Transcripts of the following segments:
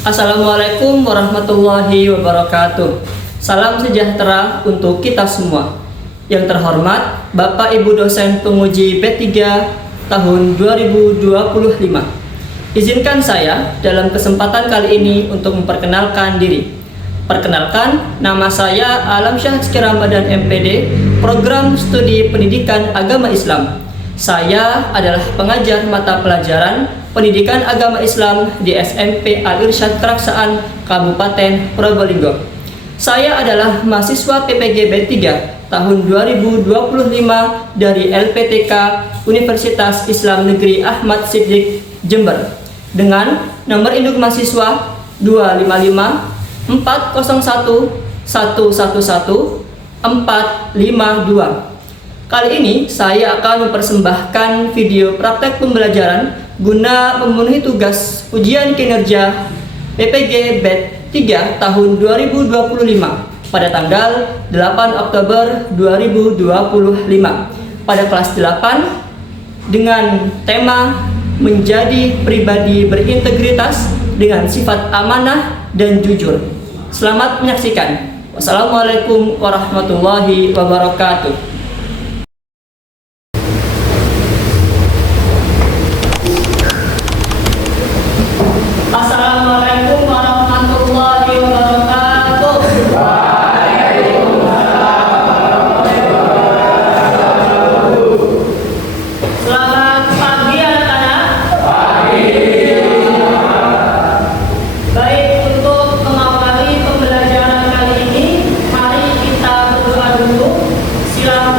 Assalamualaikum warahmatullahi wabarakatuh. Salam sejahtera untuk kita semua. Yang terhormat Bapak Ibu dosen penguji B3 tahun 2025. Izinkan saya dalam kesempatan kali ini untuk memperkenalkan diri. Perkenalkan, nama saya Alamsyah Rizky Ramadan MPD, Program Studi Pendidikan Agama Islam. Saya adalah pengajar mata pelajaran Pendidikan Agama Islam di SMP Al-Irsyad Keraksaan, Kabupaten Probolinggo. Saya adalah mahasiswa PPG B3 tahun 2025 dari LPTK Universitas Islam Negeri Ahmad Siddiq, Jember, dengan nomor induk mahasiswa 255 401 111 452. Kali ini saya akan mempersembahkan video praktek pembelajaran guna memenuhi tugas ujian kinerja PPG B3 tahun 2025 pada tanggal 8 Oktober 2025 pada kelas 8 dengan tema menjadi pribadi berintegritas dengan sifat amanah dan jujur. Selamat menyaksikan. Wassalamualaikum warahmatullahi wabarakatuh. Assalamualaikum warahmatullahi wabarakatuh. Selamat pagi anak-anak. Baik, untuk mengawali pembelajaran kali ini, mari kita berdoa dulu. Silakan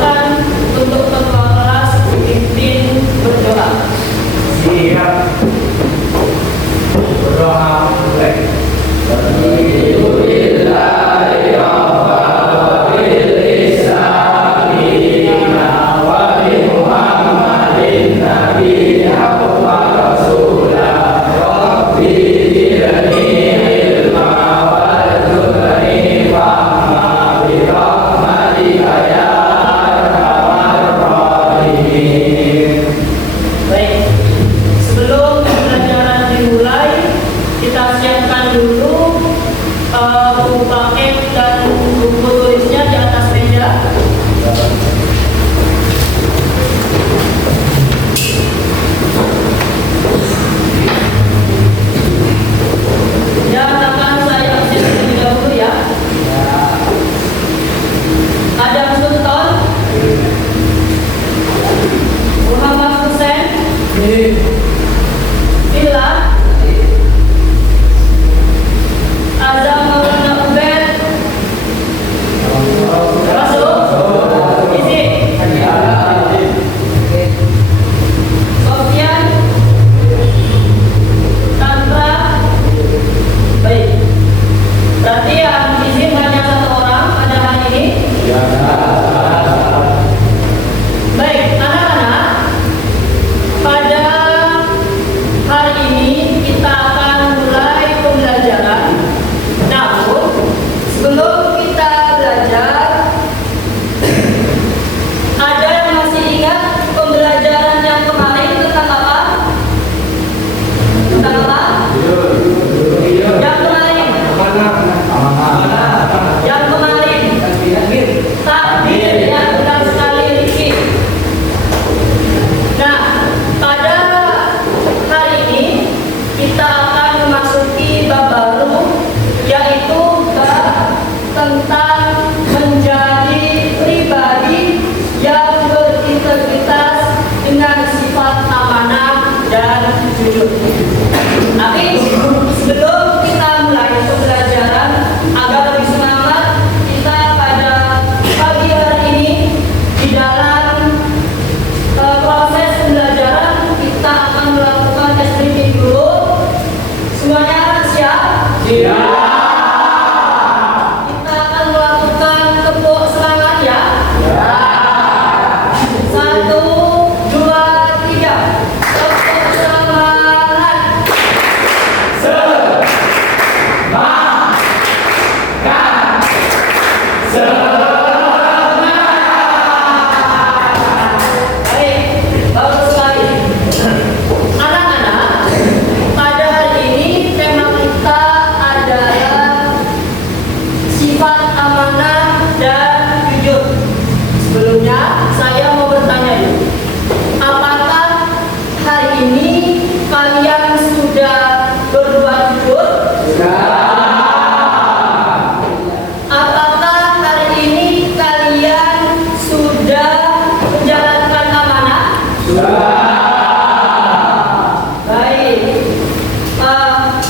Baik.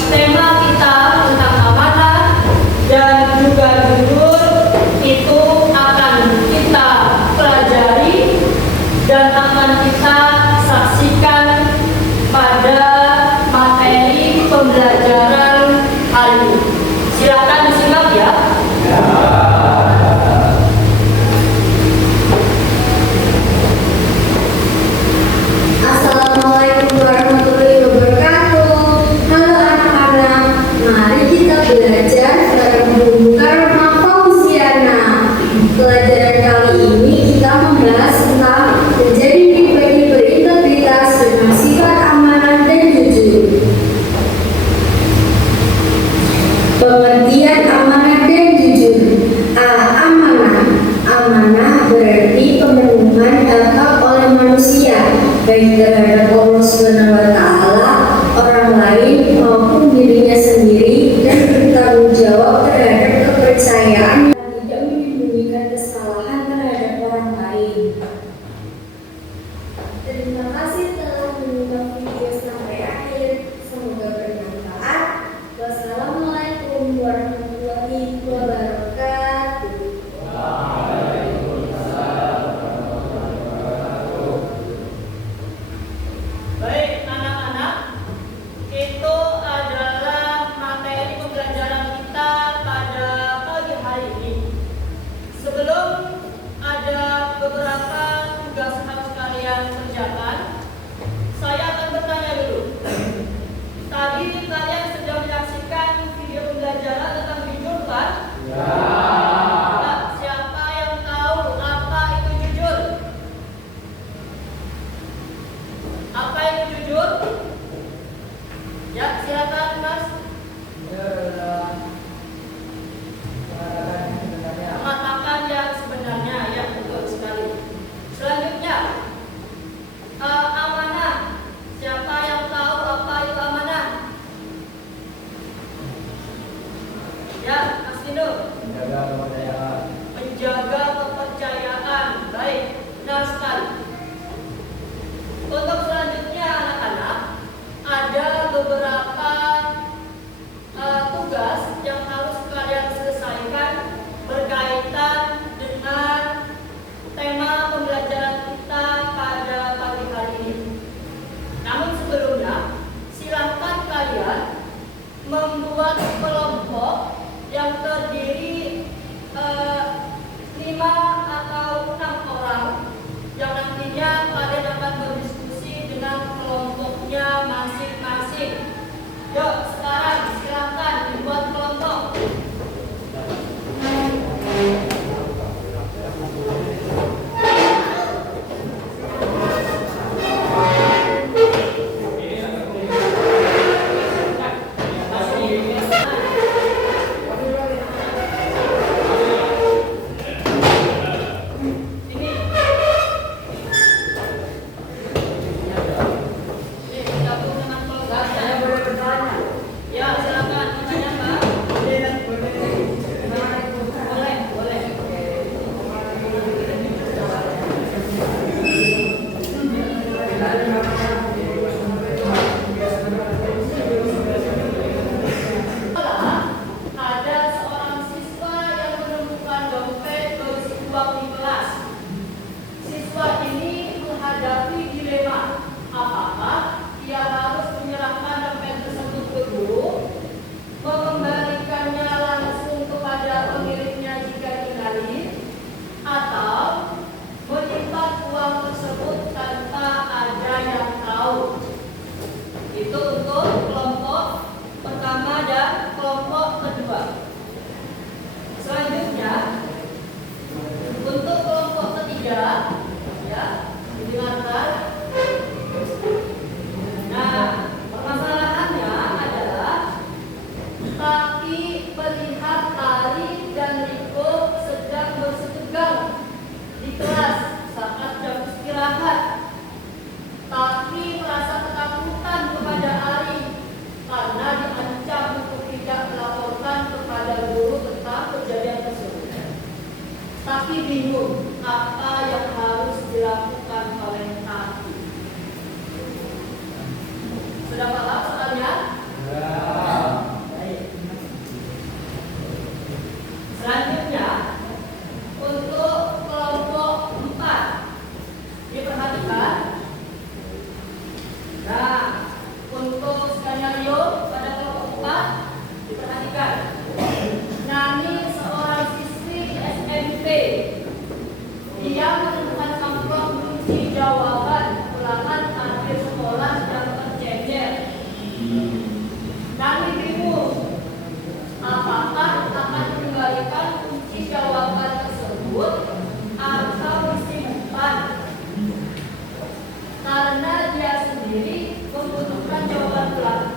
Tema kita tentang amanah dan juga jujur itu akan kita pelajari dan akan kita saksikan pada materi pembelajaran hari ini. Silakan disimak ya. Assalamualaikum warahmatullahi wabarakatuh. Halo anak-anak, mari kita belajar bareng Bunda Karma Fauziana. Pelajaran kali ini kita membahas tentang menjadi pribadi berintegritas dengan sifat amanah dan jujur. Pengertian amanah dan jujur. Amanah. Amanah berarti pemenuhan hak oleh manusia, baik terhadap Allah Subhanahu wa Ta'ala, orang lain maupun dirinya sendiri, dan bertanggung jawab terhadap kepercayaan yang tidak menyembunyikan kesalahan terhadap orang lain. Terima kasih telah menonton video sampai akhir. Semoga bermanfaat. Wassalamualaikum warahmatullahi wabarakatuh. Baik anak-anak, itu adalah materi pembelajaran kita pada pagi hari ini. Sebelum ada beberapa tugas yang harus kalian kerjakan, saya akan bertanya dulu. Tadi kalian sudah menyaksikan video pembelajaran tentang jujur kan? Nah, siapa yang tahu apa itu jujur? Apa itu jujur? Ya, silakan Mas. Mengatakan yang sebenarnya, ya betul sekali. Selanjutnya, amanah. Siapa yang tahu apa itu amanah? Ya, Mas Dino. Menjaga kepercayaan. Baik, benar sekali. Untuk selanjutnya anak-anak, ada beberapa tugas yang harus kalian selesaikan berkaitan dengan tema pembelajaran kita pada pagi hari ini. Namun sebelumnya, silakan kalian membuat kelompok yang terdiri 5 atau 6 orang yang nantinya kalian akan berdiskusi dengan kelompoknya masing-masing. Yuk, sekarang silakan dibuat kelompok. Ya, silakan bertanya, Pak. Boleh, boleh. Ada seorang siswa yang menemukan dompet berisi uang di kelas. Siswa ini menghadapi dilema. Apakah ia harus menyerahkan dompet tersebut ke guru, mengembalikannya langsung kepada pemiliknya jika digali, atau menyimpan uang tersebut tanpa ada yang tahu? Itu untuk kelompok pertama dan kelompok kedua. Selanjutnya, untuk kelompok ketiga, ya, didengarkan. Nah, permasalahannya adalah Taki melihat Ari dan Riko sedang bersitegang di kelas saat jam istirahat. Taki merasa ketakutan kepada Ari karena diancam untuk tidak melaporkan kepada guru tentang kejadian tersebut. Taki bingung apa yang harus dilakukan oleh Taki. jawaban ulangan akhir sekolah yang tercecer. Dan bingung, apakah akan mengembalikan kunci jawaban tersebut atau disimpan? Karena dia sendiri membutuhkan jawaban ulangan.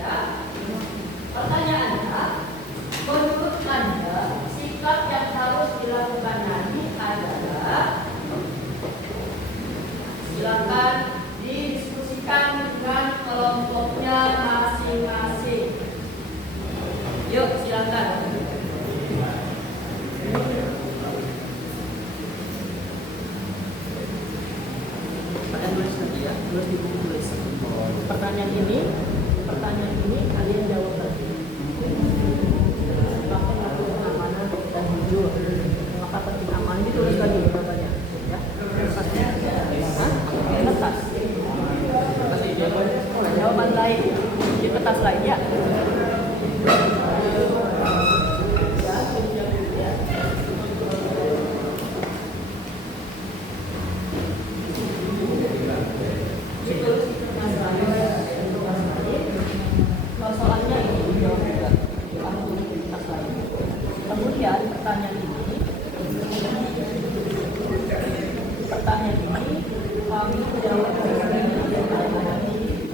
Ya. Pertanyaannya, menurut Anda, sikap yang harus dilakukan nanti adalah, silakan didiskusikan dengan kelompoknya masing-masing. Yuk, silakan. Kalian tulis nanti ya, tulis di buku tulis. Pertanyaan ini kalian jawab lagi. Bahkan lakukan amanah dan jujur. Maka penting amanah ditulis lagi jawabannya. Ya. Kertas. Jawaban lain di kertas lain ya. Soalnya ini kemudian pertanyaan ini kami jawab dari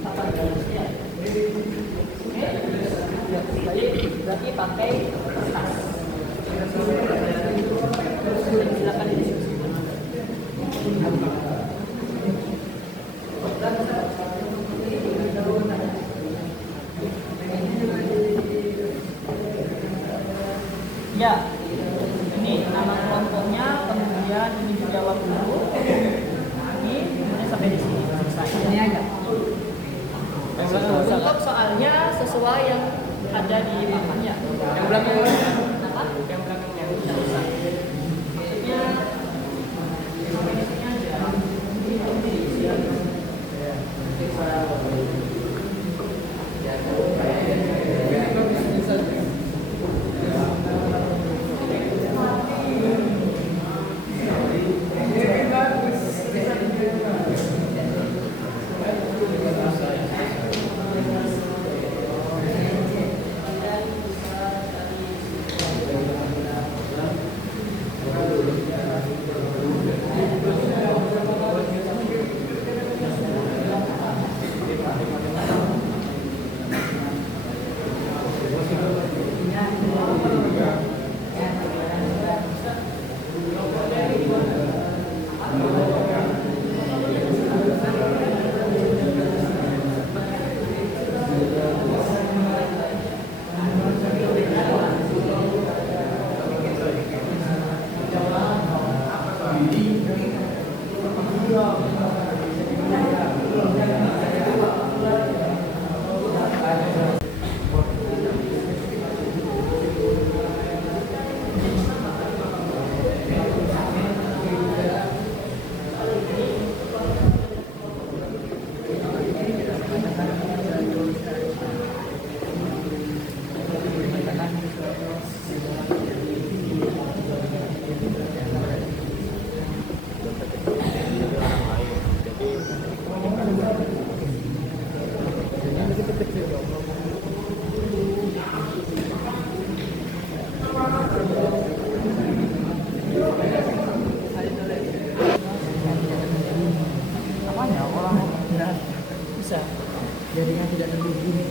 papan tulisnya. Oke, berarti pakai kertas. Dan silakan didiskusikan. Ya, ini nama kelompoknya, kemudian ini dijawab dulu. Ini kemudian sampai di sini selesai. Ini aja. Untuk soalnya sesuai yang ada di papannya. Yang belakangnya Apa? yang belakangnya Tidak usah. Maksudnya sampai di sini aja. Apanya orang tidak bisa jadinya tidak terhubung.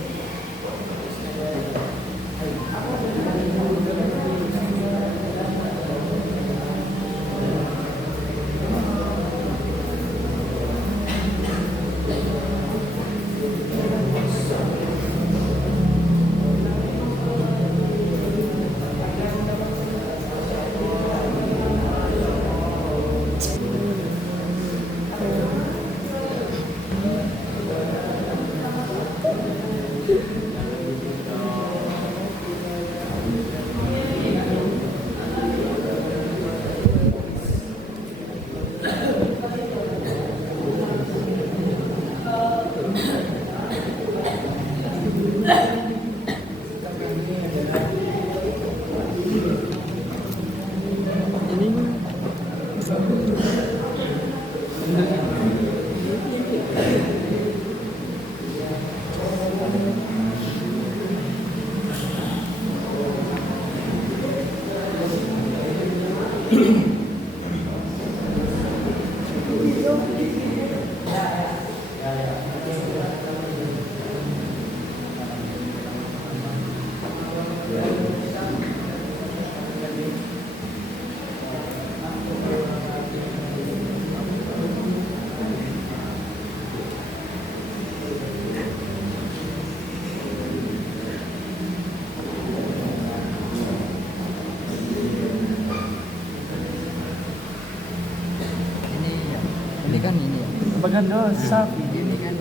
Ini kan ini ya. Bagian dosa. Ini kan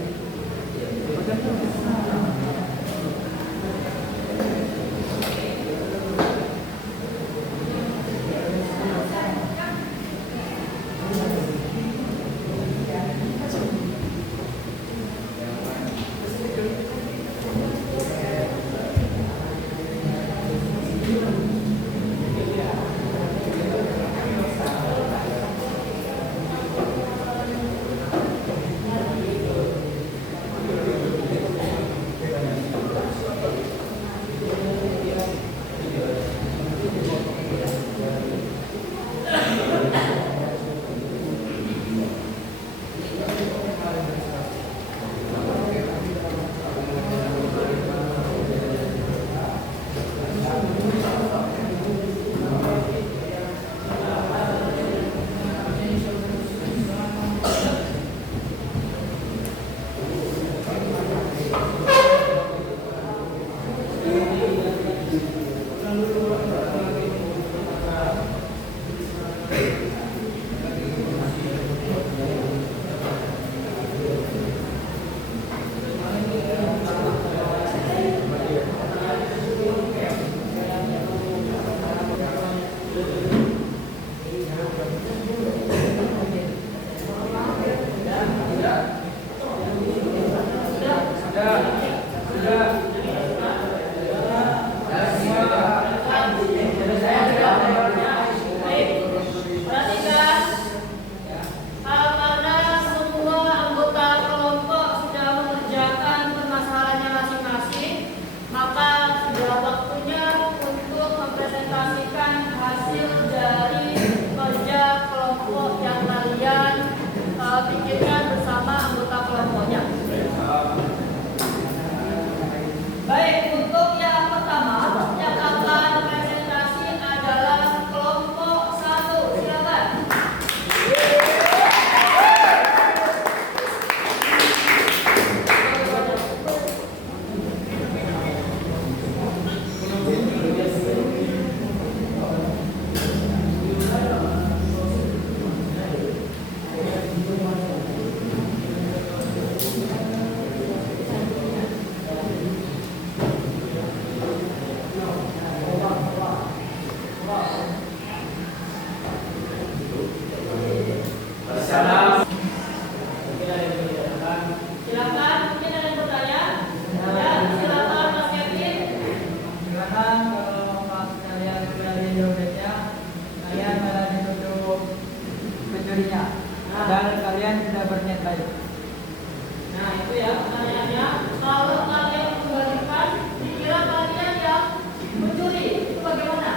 pikirkan bersama anggota kelompoknya. Baik, untuk yang pertama yang akan presentasi adalah kelompok 1. Silakan. Silakan, mungkin ada yang bertanya? Ya, silakan Mas Kevin. Silakan kalau pas kalian sudah di dompetnya, kalian malah dituduh pencurinya dan kalian sudah berniat baik. Nah, itu ya pertanyaannya. Kalau kalian kembalikan, dikira kalian yang mencuri, itu bagaimana?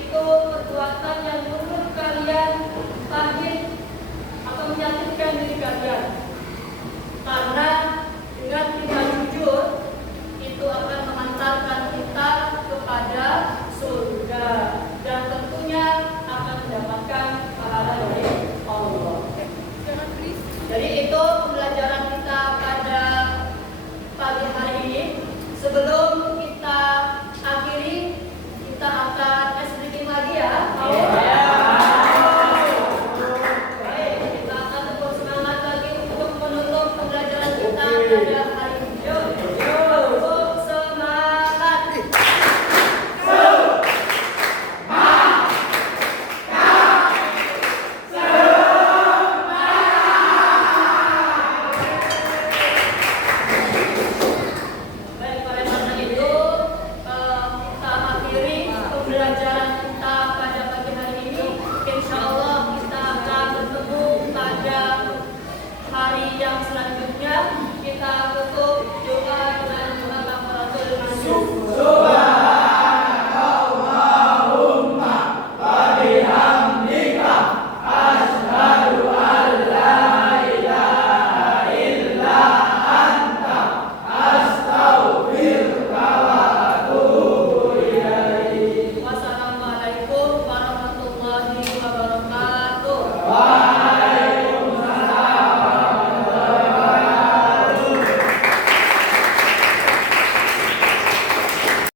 itu perbuatan yang menurut kalian pahit atau menyakitkan diri kalian. Karena dengan tidak jujur itu akan mengantarkan kita kepada surga dan tentunya akan mendapatkan pahala dari Allah. Jadi itu pembelajaran kita pada pagi hari ini. Sebelum